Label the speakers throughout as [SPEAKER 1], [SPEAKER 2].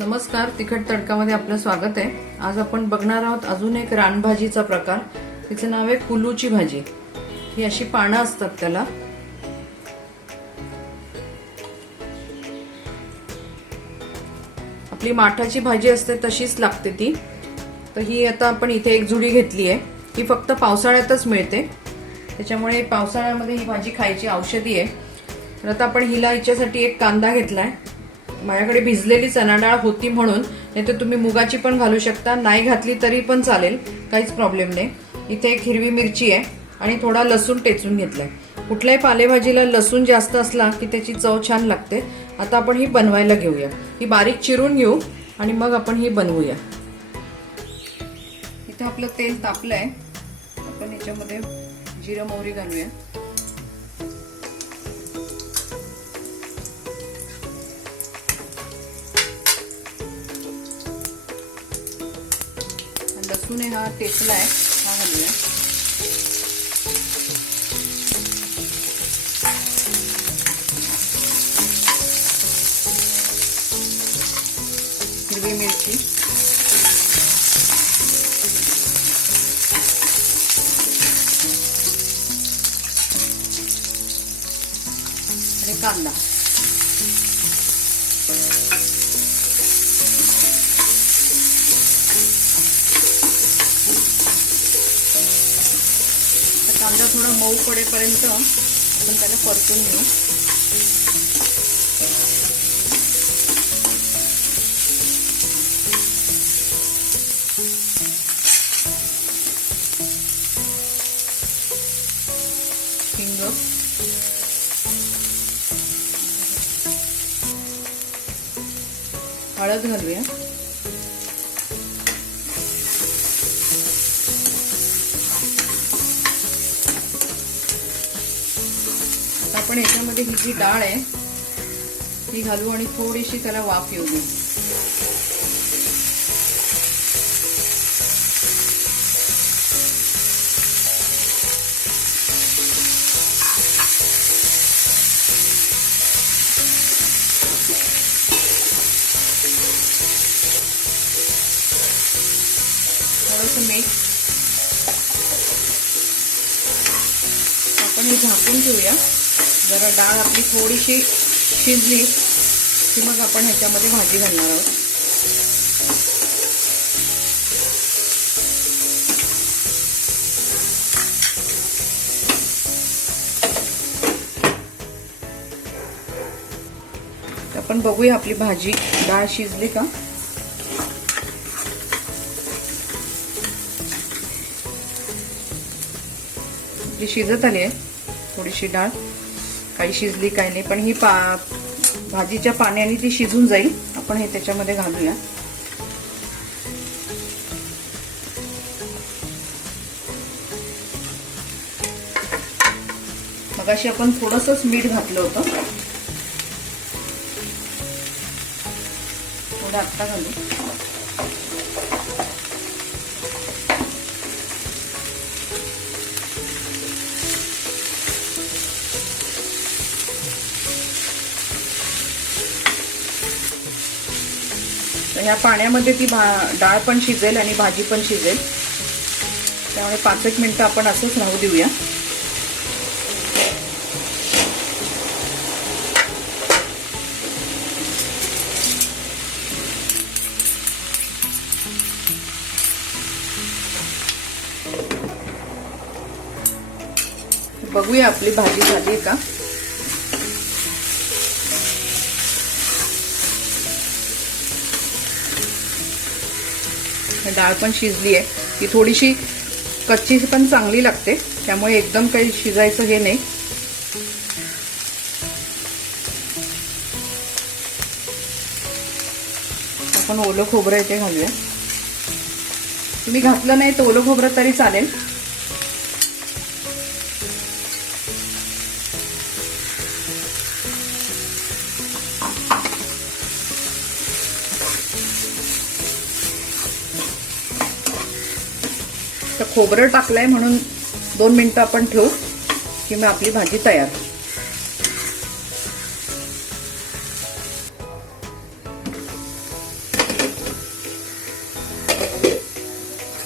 [SPEAKER 1] नमस्कार तिखट तडकामध्ये आपलं स्वागत आहे. आज आपण बघणार आहोत अजून एक रानभाजीचा प्रकार. तिचं नाव आहे कुलूची भाजी. ही अशी पानं असतात त्याला. आपली माठाची भाजी असते तशीच लागते ती. तर ही आता आपण इथे एक जुडी घेतली आहे. ही फक्त पावसाळ्यातच मिळते. त्याच्यामुळे पावसाळ्यामध्ये ही भाजी खायची औषधी आहे. तर आता आपण हिला हिच्यासाठी एक कांदा घेतलाय. माझ्याकडे भिजलेली चणा डाळ होती म्हणून नाही तर तुम्ही मुगाची पण घालू शकता. नाही घातली तरी पण चालेल काहीच प्रॉब्लेम नाही. इथे एक हिरवी मिरची आहे आणि थोडा लसूण टेचून घेतलाय. कुठल्याही पालेभाजीला लसूण जास्त असला की त्याची चव छान लागते. आता आपण ही बनवायला घेऊया. ही बारीक चिरून घेऊ आणि मग आपण ही बनवूया. इथं आपलं तेल तापलं आहे आपण याच्यामध्ये जिरं मोहरी घालूया. लसूण हा टेकला आहे. हा घालूया. हिरवी मिरची. आणि कांदा. कांदा थोडा मऊ पडेपर्यंत आपण त्याला परतून घेऊ. हिंग. हळद घालूया. आपण याच्यामध्ये ही जी डाळ आहे ती घालू आणि थोडीशी त्याला वाफ येऊ देऊ थोडंसं मीठ. आपण हे झाकून ठेवूया. जरा डाळ आपली थोडीशी शिजली की मग आपण ह्याच्यामध्ये भाजी घालणार आहोत. आपण बघूया आपली भाजी डाळ शिजली का? आपली शिजत आली आहे थोडीशी डाळ. काही शिजली काही नाही. पण ही पा भाजीच्या पाण्याने ती शिजून जाईल. आपण हे त्याच्यामध्ये घालूया. मगाशी आपण थोडंसंच मीठ घातलं होतं. थोडं आत्ता घालू. तर ह्या पाण्यामध्ये ती भा डाळ पण शिजेल आणि भाजी पण शिजेल. त्यामुळे पाच एक मिनटं आपण असंच राहू देऊया. बघूया आपली भाजी झाली का? डाळ पण शिजली आहे. ती थोडीशी कच्ची पण चांगली लागते. त्यामुळे एकदम काही शिजायचं हे नाही. आपण ओलं खोबरं इथे घालूया. तुम्ही घातलं नाही तर ओलं खोबरं तरी चालेल. तर खोबरं टाकलं आहे म्हणून दोन मिनटं आपण ठेवू की मग आपली भाजी तयार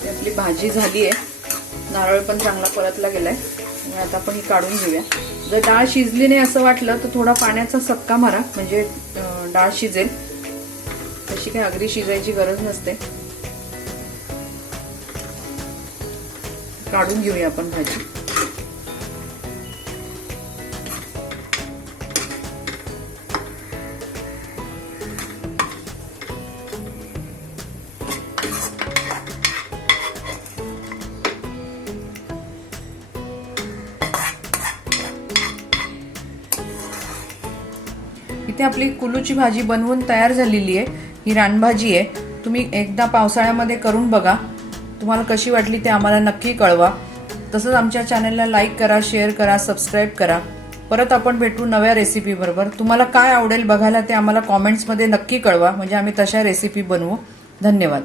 [SPEAKER 1] आपली भाजी झाली आहे नारळ पण चांगला परतला गेलाय. आहे आता आपण ही काढून घेऊया. जर डाळ शिजली नाही असं वाटलं तर थोडा पाण्याचा सक्का मारा. म्हणजे डाळ शिजेल. तशी काही अगदी शिजायची गरज नसते. काढून घेऊया आपण भाजी. इथे आपली कुलूची भाजी बनवून तयार झालेली आहे. ही रानभाजी आहे. तुम्ही एकदा पावसाळ्यामध्ये करून बघा. तुम्हाला कशी वाटली ते आम्हाला नक्की कळवा. तसंच आमच्या चॅनलला लाईक करा शेअर करा सबस्क्राईब करा. परत आपण भेटू नव्या रेसिपीबरोबर तुम्हाला काय आवडेल बघायला ते आम्हाला कॉमेंट्समध्ये नक्की कळवा. म्हणजे आम्ही तशा रेसिपी बनवू. धन्यवाद.